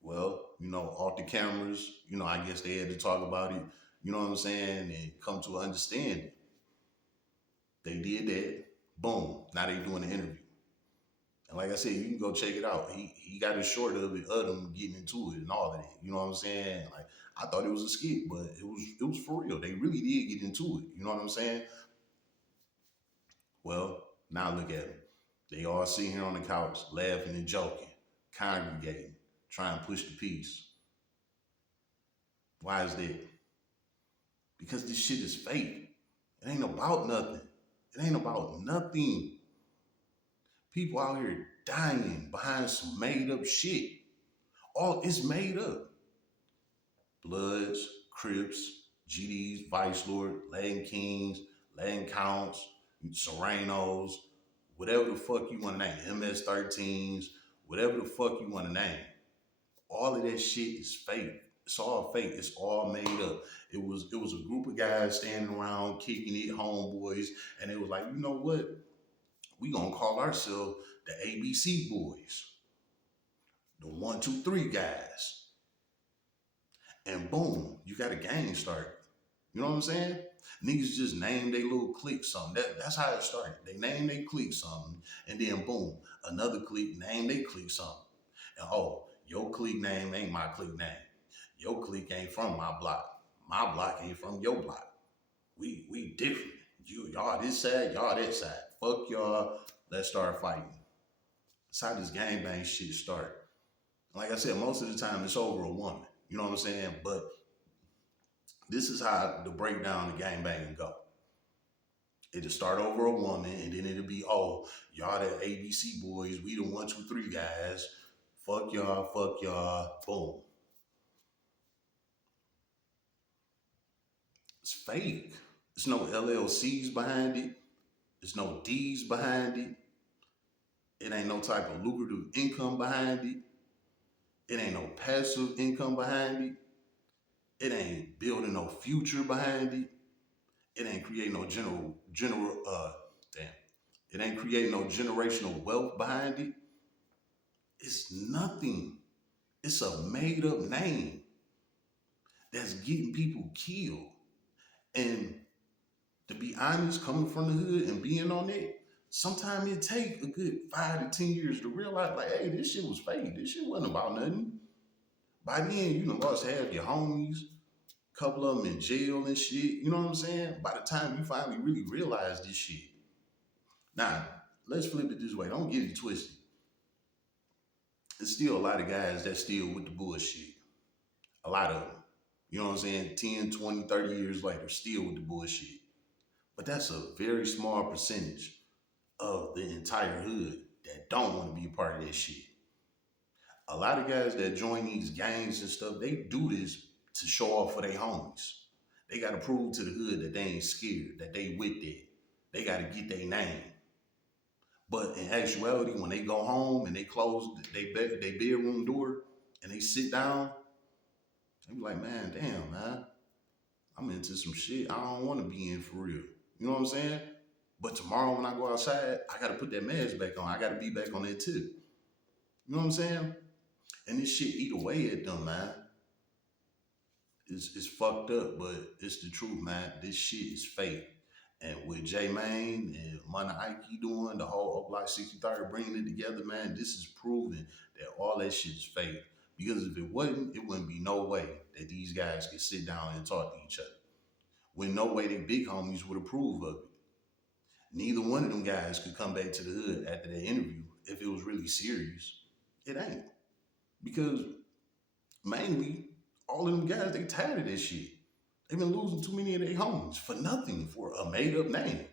Well, you know, off the cameras, you know, I guess they had to talk about it, you know what I'm saying, and come to an understanding. They did that. Boom. Now they doing the interview. And like I said, you can go check it out. He got a short of it, of them getting into it and all of that. You know what I'm saying? Like, I thought it was a skit, but it was for real. They really did get into it. You know what I'm saying? Well, now look at them. They all sitting here on the couch, laughing and joking, congregating, trying to push the peace. Why is that? Because this shit is fake. It ain't about nothing. It ain't about nothing. People out here dying behind some made up shit. All it's made up. Bloods, Crips, GDs, Vice Lord, Latin Kings, Latin Counts, Serenos, whatever the fuck you want to name, MS-13s, whatever the fuck you want to name. All of that shit is fake. It's all fake. It's all made up. It was a group of guys standing around kicking it, homeboys, and it was like, you know what? We gonna call ourselves the ABC boys, the 1, 2, 3 guys, and boom, you got a gang started. You know what I'm saying? Niggas just named they little clique something. That's how it started. They named they clique something, and then boom, another clique named they clique something. And oh, your clique name ain't my clique name. Your clique ain't from my block. My block ain't from your block. We different. Y'all this side, y'all that side. Fuck y'all. Let's start fighting. That's how this gangbang shit started. Like I said, most of the time it's over a woman. You know what I'm saying? But this is how the breakdown of gangbanging go. It'll start over a woman, and then it'll be, oh, y'all the ABC boys, we the 1, 2, 3 guys. Fuck y'all, boom. It's fake. There's no LLCs behind it. There's no D's behind it. It ain't no type of lucrative income behind it. It ain't no passive income behind it. It ain't building no future behind it. It ain't creating no It ain't creating no generational wealth behind it. It's nothing. It's a made up name that's getting people killed. And to be honest, coming from the hood and being on it, sometimes it take a good 5 to 10 years to realize, like, hey, this shit was fake. This shit wasn't about nothing. By then, you know, lost half your homies, a couple of them in jail and shit. You know what I'm saying? By the time you finally really realize this shit. Now, let's flip it this way. Don't get it twisted. There's still a lot of guys that still with the bullshit. A lot of them. You know what I'm saying? 10, 20, 30 years later, still with the bullshit. But that's a very small percentage of the entire hood that don't want to be a part of that shit. A lot of guys that join these gangs and stuff, they do this to show off for their homies. They got to prove to the hood that they ain't scared, that they with that. They got to get their name. But in actuality, when they go home and they close their bedroom door and they sit down, they be like, man, damn, man, I'm into some shit I don't want to be in for real. You know what I'm saying? But tomorrow when I go outside, I got to put that mask back on. I got to be back on that too. You know what I'm saying? And this shit eat away at them, man. It's fucked up, but it's the truth, man. This shit is fake. And with J Mane and Mana Ike doing the whole O Block 63rd, bringing it together, man, this is proving that all that shit is fake. Because if it wasn't, it wouldn't be no way that these guys could sit down and talk to each other. When no way they big homies would approve of it. Neither one of them guys could come back to the hood after that interview if it was really serious. It ain't. Because mainly, all of them guys, they tired of this shit. They've been losing too many of their homies for nothing, for a made-up name.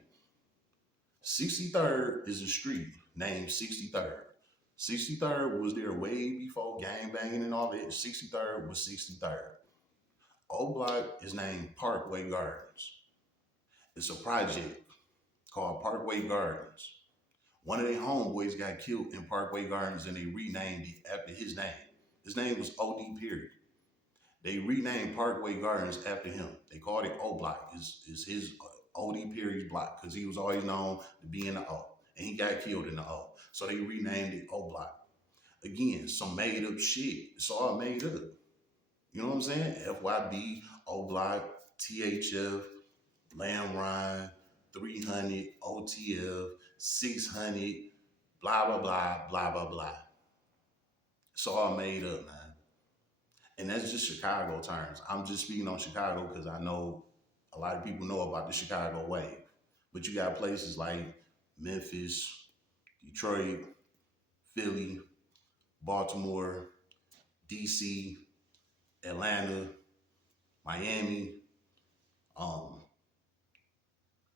63rd is a street named 63rd. 63rd was there way before gangbanging and all that. 63rd was 63rd. O Block is named Parkway Gardens. It's a project called Parkway Gardens. One of their homeboys got killed in Parkway Gardens and they renamed it after his name. His name was O.D. Perry. They renamed Parkway Gardens after him. They called it O Block. It's his O.D. Perry's block because he was always known to be in the O. And he got killed in the O. So they renamed it O Block. Again, some made up shit. It's all made up. You know what I'm saying? FYB, O Block, THF, Lamb Ryan, 300, OTF, 600, blah, blah, blah, blah, blah, blah. It's all made up, man. And that's just Chicago terms. I'm just speaking on Chicago because I know a lot of people know about the Chicago wave. But you got places like Memphis, Detroit, Philly, Baltimore, DC, Atlanta, Miami,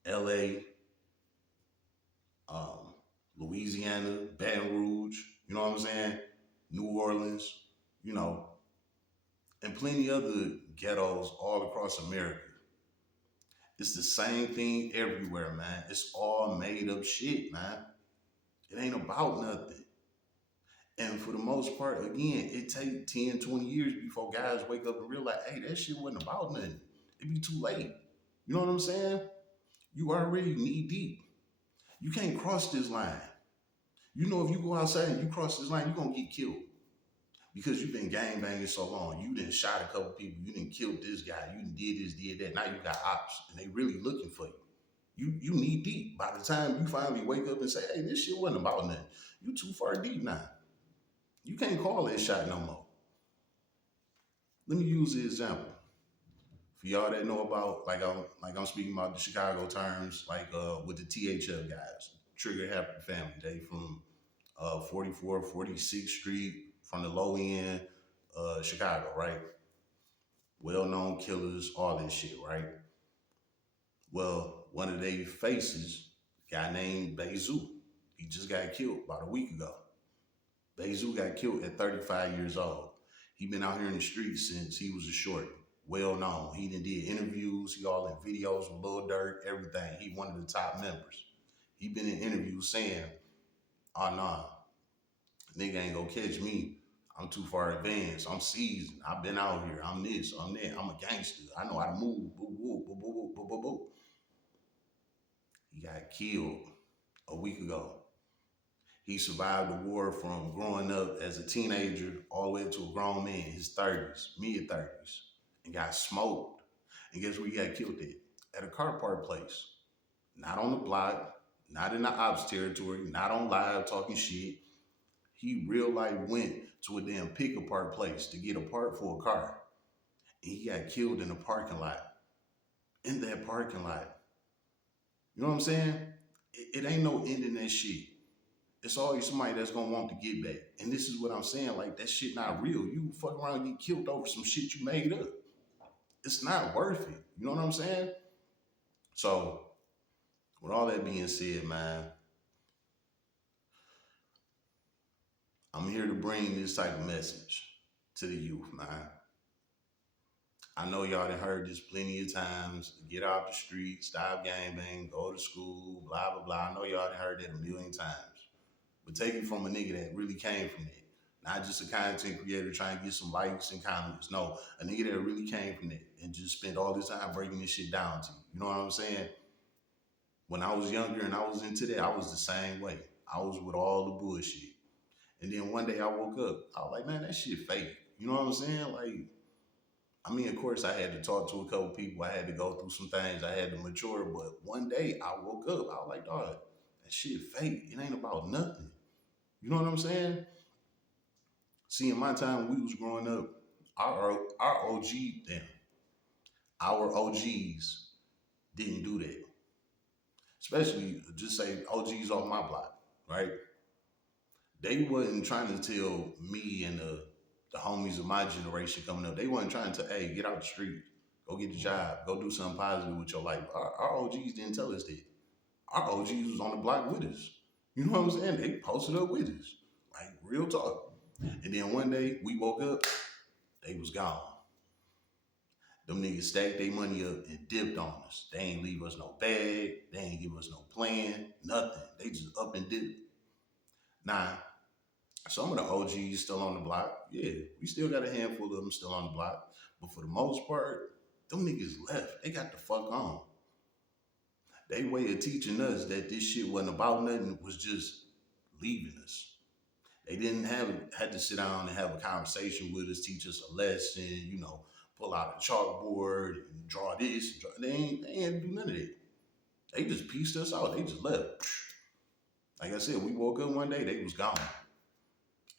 LA, Louisiana, Baton Rouge, you know what I'm saying? New Orleans, you know, and plenty other ghettos all across America. It's the same thing everywhere, man. It's all made up shit, man. It ain't about nothing. And for the most part, again, it take 10, 20 years before guys wake up and realize, hey, that shit wasn't about nothing. It be too late. You know what I'm saying? You already knee deep. You can't cross this line. You know, if you go outside and you cross this line, you're going to get killed. Because you've been gang banging so long. You done shot a couple people. You done killed this guy. You done did this, did that. Now you got ops and they really looking for you. You knee deep. By the time you finally wake up and say, hey, this shit wasn't about nothing, you too far deep now. You can't call that shot no more. Let me use the example. For y'all that know about, I'm speaking about the Chicago terms, with the THL guys, Trigger Happy Family. They from 44, 46th Street, from the low end, Chicago, right? Well-known killers, all this shit, right? Well, one of their faces, a guy named Bezu, he just got killed about a week ago. Bezu got killed at 35 years old. He been out here in the streets since he was a short, well-known. He done did interviews. He all in videos with Lil Durk, everything. He one of the top members. He been in interviews saying, oh, nah, nigga ain't gonna catch me. I'm too far advanced. I'm seasoned. I've been out here. I'm this, I'm that. I'm a gangster. I know how to move. Boo, boo, boo, boo, boo, boo, boo. He got killed a week ago. He survived the war from growing up as a teenager all the way to a grown man, his 30s, mid-30s, and got smoked. And guess where he got killed at? At a car park place. Not on the block, not in the ops territory, not on live talking shit. He real life went to a damn pick-a-part place to get a part for a car. And he got killed in a parking lot. In that parking lot. You know what I'm saying? It ain't no ending that shit. It's always somebody that's gonna want to get back. And this is what I'm saying, like, that shit not real. You fuck around and get killed over some shit you made up. It's not worth it. You know what I'm saying? So, with all that being said, man, I'm here to bring this type of message to the youth, man. I know y'all done heard this plenty of times. Get out the street, stop gangbang, go to school, blah, blah, blah. I know y'all done heard that a million times. But take it from a nigga that really came from that. Not just a content creator trying to get some likes and comments. No, a nigga that really came from that and just spent all this time breaking this shit down to you. You know what I'm saying? When I was younger and I was into that, I was the same way. I was with all the bullshit. And then one day I woke up, I was like, man, that shit fake. You know what I'm saying? Like, I mean, of course, I had to talk to a couple people. I had to go through some things. I had to mature. But one day I woke up, I was like, dog, that shit fake. It ain't about nothing. You know what I'm saying? See, in my time when we was growing up, our OGs didn't do that. Especially, just say OGs off my block, right? They wasn't trying to tell me and the homies of my generation coming up, they wasn't trying to, hey, get out the street, go get a job, go do something positive with your life. Our OGs didn't tell us that. Our OGs was on the block with us. You know what I'm saying? They posted up with us. Like, real talk. And then one day, we woke up, they was gone. Them niggas stacked their money up and dipped on us. They ain't leave us no bag. They ain't give us no plan, nothing. They just up and dipped. Now, some of the OGs still on the block. Yeah, we still got a handful of them still on the block. But for the most part, them niggas left. They got the fuck on. They way of teaching us that this shit wasn't about nothing, was just leaving us. They didn't had to sit down and have a conversation with us, teach us a lesson, you know, pull out a chalkboard and draw this. They ain't do none of that. They just pieced us out. They just left. Like I said, we woke up one day, they was gone.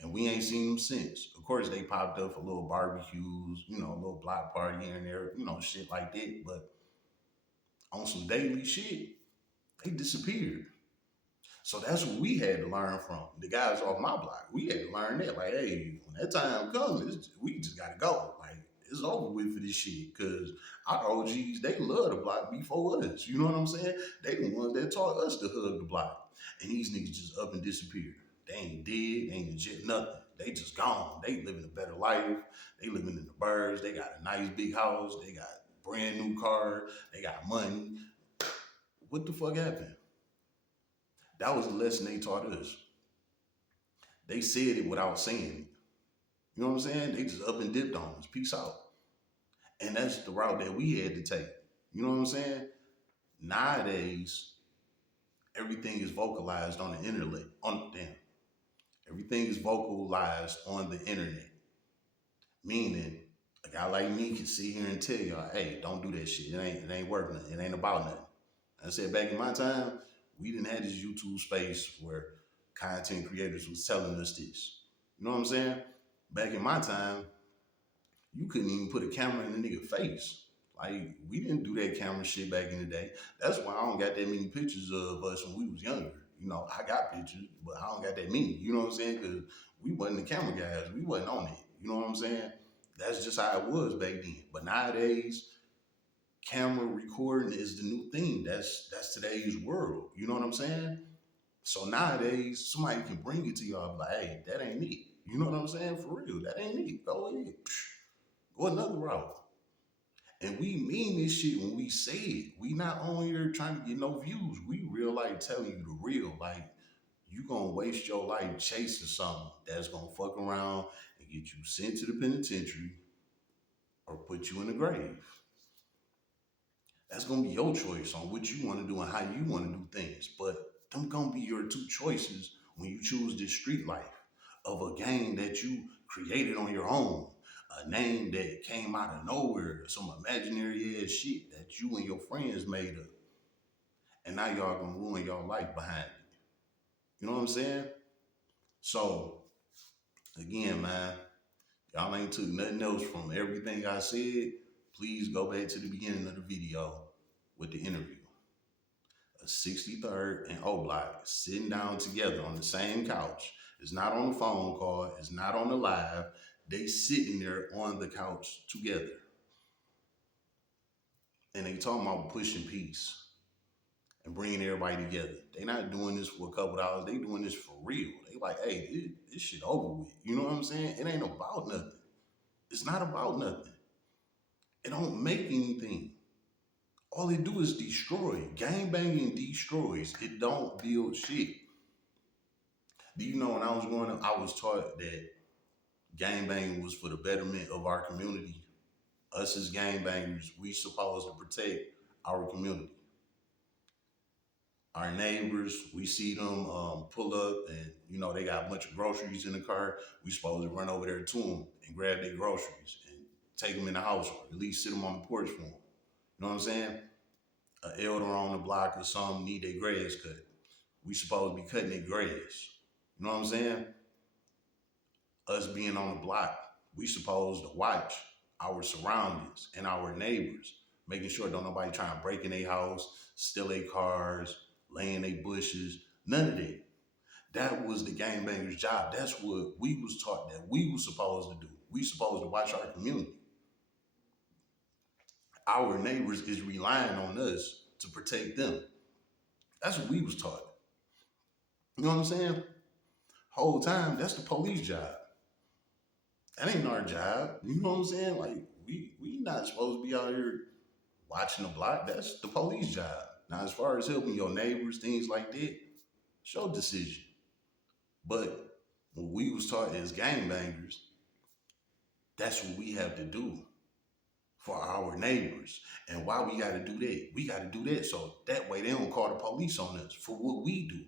And we ain't seen them since. Of course, they popped up for little barbecues, you know, a little block party here and there, you know, shit like that. But on some daily shit, they disappeared. So that's what we had to learn from the guys off my block. We had to learn that, like, hey, when that time comes, we just gotta go. Like, it's over with for this shit. Cause our OGs, they love the block before us. You know what I'm saying? They the ones that taught us to hug the block. And these niggas just up and disappear. They ain't dead, they ain't legit nothing. They just gone. They living a better life. They living in the birds. They got a nice big house. They got brand new car. They got money. What the fuck happened? That was the lesson they taught us. They said it without saying it. You know what I'm saying? They just up and dipped on us. Peace out. And that's the route that we had to take. You know what I'm saying? Nowadays, everything is vocalized on the internet. Everything is vocalized on the internet. Meaning, a guy like me can sit here and tell y'all, hey, don't do that shit. It ain't worth nothing. It ain't about nothing. I said back in my time, we didn't have this YouTube space where content creators was telling us this. You know what I'm saying? Back in my time, you couldn't even put a camera in a nigga's face. Like, we didn't do that camera shit back in the day. That's why I don't got that many pictures of us when we was younger. You know, I got pictures, but I don't got that many. You know what I'm saying? Because we wasn't the camera guys. We wasn't on it. You know what I'm saying? That's just how it was back then. But nowadays, camera recording is the new thing. That's today's world. You know what I'm saying? So nowadays, somebody can bring it to y'all like, hey, that ain't it. You know what I'm saying? For real, that ain't it. Go ahead. Go another route. And we mean this shit when we say it. We not on here trying to get no views. We real life telling you the real. Like, you gonna waste your life chasing something that's gonna fuck around and get you sent to the penitentiary or put you in the grave. That's gonna be your choice on what you wanna do and how you wanna do things. But them gonna be your two choices when you choose this street life of a game that you created on your own. A name that came out of nowhere, some imaginary ass shit that you and your friends made up. And now y'all gonna ruin your life behind it. You know what I'm saying? So, again, man, y'all ain't took nothing else from everything I said. Please go back to the beginning of the video with the interview. A 63rd and O Block sitting down together on the same couch. It's not on the phone call. It's not on the live. They sitting there on the couch together. And they talking about pushing peace and bringing everybody together. They not doing this for a couple hours. They doing this for real. They like, hey, this shit over with. You know what I'm saying? It ain't about nothing. It's not about nothing. It don't make anything. All it do is destroy. Gangbanging destroys. It don't build shit. Do you know when I was growing up, I was taught that gangbanging was for the betterment of our community. Us as gangbangers, we supposed to protect our community. Our neighbors, we see them pull up and, you know, they got a bunch of groceries in the car. We supposed to run over there to them and grab their groceries and take them in the house or at least sit them on the porch for them. You know what I'm saying? An elder on the block or something need their grass cut. We supposed to be cutting their grass. You know what I'm saying? Us being on the block, we supposed to watch our surroundings and our neighbors, making sure don't nobody trying to break in their house, steal their cars, lay in their bushes, none of that. That was the gangbanger's job. That's what we was taught that we was supposed to do. We supposed to watch our community. Our neighbors is relying on us to protect them. That's what we was taught. You know what I'm saying? Whole time, that's the police job. That ain't our job. You know what I'm saying? Like, we not supposed to be out here watching the block. That's the police job. Now, as far as helping your neighbors, things like that, it's your decision. But when we was taught as gangbangers, that's what we have to do for our neighbors. And why we got to do that? We got to do that so that way they don't call the police on us for what we do.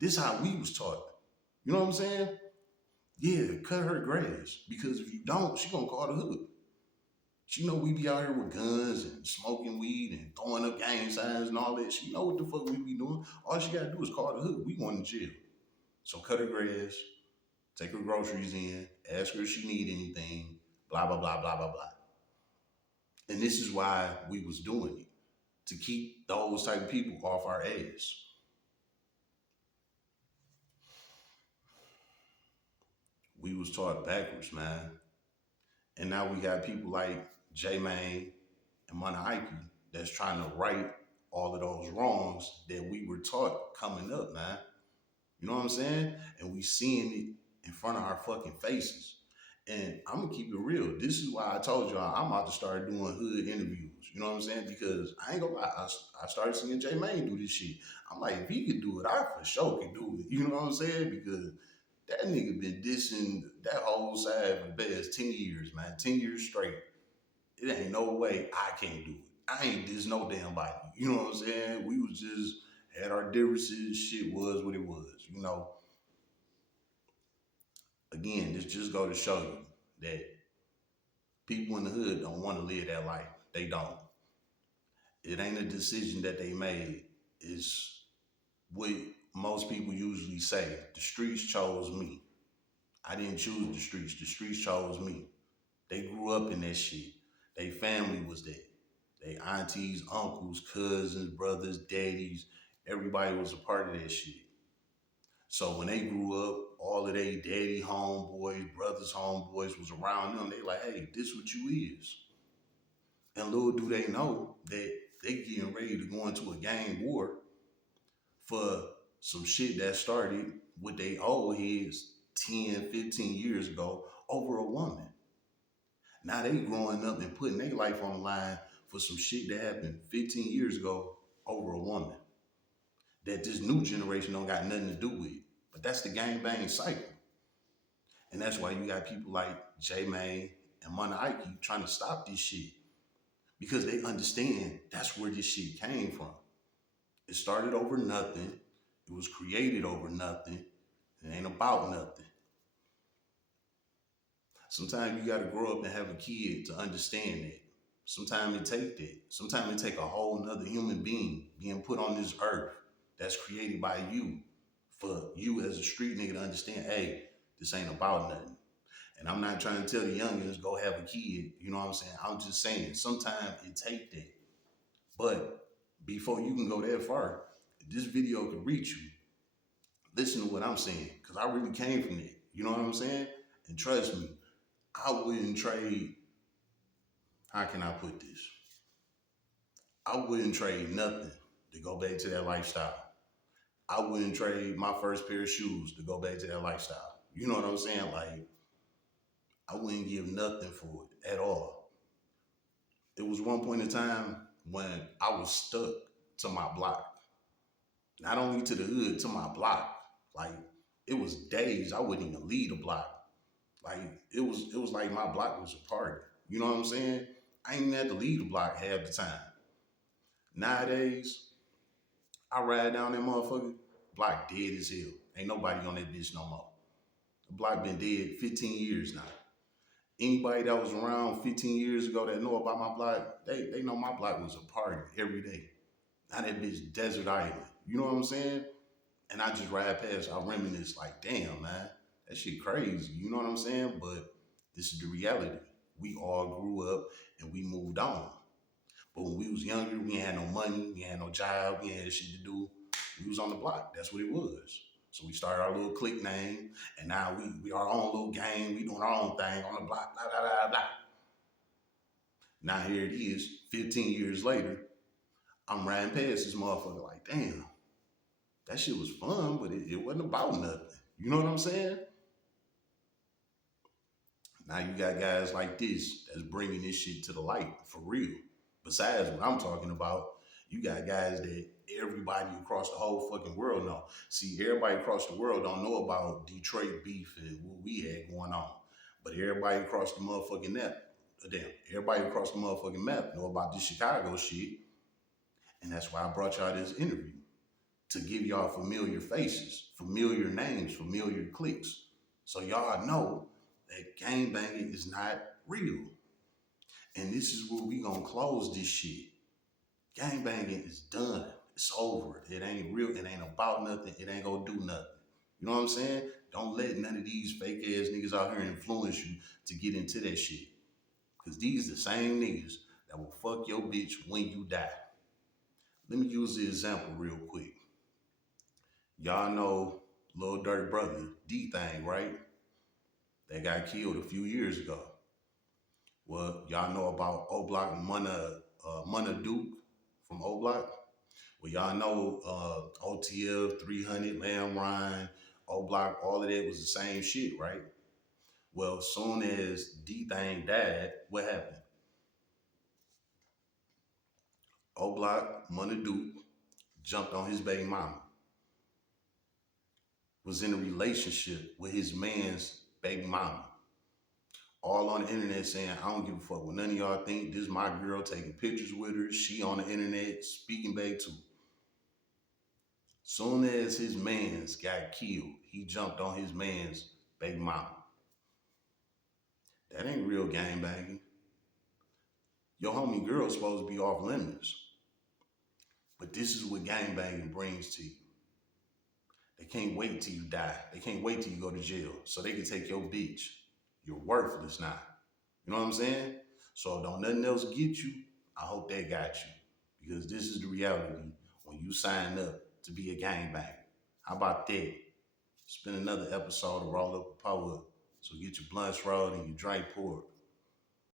This is how we was taught. You know what I'm saying? Yeah, cut her grass. Because if you don't, she gonna call the hood. She know we be out here with guns and smoking weed and throwing up gang signs and all that. She know what the fuck we be doing. All she gotta do is call the hood. We going to jail. So cut her grass, take her groceries in, ask her if she need anything, blah, blah, blah, blah, blah, blah. And this is why we was doing it, to keep those type of people off our ass. We was taught backwards, man. And now we got people like J-Mane and Money Ike that's trying to right all of those wrongs that we were taught coming up, man. You know what I'm saying? And we seeing it in front of our fucking faces. And I'm gonna keep it real. This is why I told y'all I'm about to start doing hood interviews. You know what I'm saying? Because I ain't gonna lie, I started seeing J Mane do this shit. I'm like, if he could do it, I for sure can do it. You know what I'm saying? Because that nigga been dissing that whole side for the past 10 years, man. 10 years straight. It ain't no way I can't do it. I ain't diss no damn body. You know what I'm saying? We was just had our differences. Shit was what it was. You know. Again, this just go to show you that people in the hood don't want to live that life. They don't. It ain't a decision that they made. It's what most people usually say. The streets chose me. I didn't choose the streets. The streets chose me. They grew up in that shit. Their family was there. They aunties, uncles, cousins, brothers, daddies, everybody was a part of that shit. So when they grew up, all of their daddy homeboys, brothers homeboys was around them. They like, hey, this what you is. And little do they know that they getting ready to go into a gang war for some shit that started with they old heads 10, 15 years ago over a woman. Now they growing up and putting their life on the line for some shit that happened 15 years ago over a woman that this new generation don't got nothing to do with. But that's the gangbang cycle. And that's why you got people like J Mane and Money Ike trying to stop this shit. Because they understand that's where this shit came from. It started over nothing. It was created over nothing. It ain't about nothing. Sometimes you got to grow up and have a kid to understand that. Sometimes it take that. Sometimes it take a whole nother human being being put on this earth that's created by you for you as a street nigga to understand, hey, this ain't about nothing. And I'm not trying to tell the youngins go have a kid, you know what I'm saying? I'm just saying sometimes it take that. But before you can go that far, if this video could reach you, listen to what I'm saying, because I really came from it. You know what I'm saying? And trust me, I wouldn't trade, how can I put this? I wouldn't trade nothing to go back to that lifestyle. I wouldn't trade my first pair of shoes to go back to that lifestyle. You know what I'm saying? Like, I wouldn't give nothing for it at all. It was one point in time when I was stuck to my block. Not only to the hood, to my block. Like, it was days I wouldn't even leave the block. Like, it was like my block was a party. You know what I'm saying? I ain't even had to leave the block half the time. Nowadays, I ride down that motherfucker, block dead as hell. Ain't nobody on that bitch no more. The block been dead 15 years now. Anybody that was around 15 years ago that know about my block, they know my block was a party every day. Now that bitch desert island. You know what I'm saying? And I just ride past, I reminisce like, damn, man, that shit crazy. You know what I'm saying? But this is the reality. We all grew up and we moved on. But when we was younger, we ain't had no money, we ain't had no job, we ain't had shit to do. We was on the block. That's what it was. So we started our little clique name, and now we our own little gang. We doing our own thing on the block, blah, blah, blah, blah. Now here it is, 15 years later, I'm riding past this motherfucker like, damn, that shit was fun, but it wasn't about nothing. You know what I'm saying? Now you got guys like this that's bringing this shit to the light for real. Besides what I'm talking about, you got guys that everybody across the whole fucking world know. See, everybody across the world don't know about Detroit beef and what we had going on. But everybody across the motherfucking map, everybody across the motherfucking map know about this Chicago shit. And that's why I brought y'all this interview. To give y'all familiar faces, familiar names, familiar cliques. So y'all know that gangbanging is not real. And this is where we gonna close this shit. Gangbanging is done. It's over. It ain't real. It ain't about nothing. It ain't gonna do nothing. You know what I'm saying? Don't let none of these fake ass niggas out here influence you to get into that shit. Cause these the same niggas that will fuck your bitch when you die. Let me use the example real quick. Y'all know Lil Durk brother, D-Thing, right? That got killed a few years ago. Well, y'all know about O Block Munna Duke from O Block? Well, y'all know OTF, 300, Lamb Ryan, O Block, all of that was the same shit, right? Well, soon as D-Thing died, what happened? O Block, Money Duke, jumped on his baby mama. Was in a relationship with his man's baby mama. All on the internet saying, I don't give a fuck what none of y'all think. This is my girl, taking pictures with her. She on the internet speaking back to her. Soon as his mans got killed, he jumped on his man's baby mama. That ain't real gangbanging. Your homie girl's supposed to be off limits. But this is what gangbanging brings to you. They can't wait till you die. They can't wait till you go to jail so they can take your bitch. You're worthless now. You know what I'm saying? So don't nothing else get you. I hope they got you. Because this is the reality when you sign up to be a gangbanger. How about that? It's been another episode of Roll Up a Power. So get your blunts rolled and your drink poured.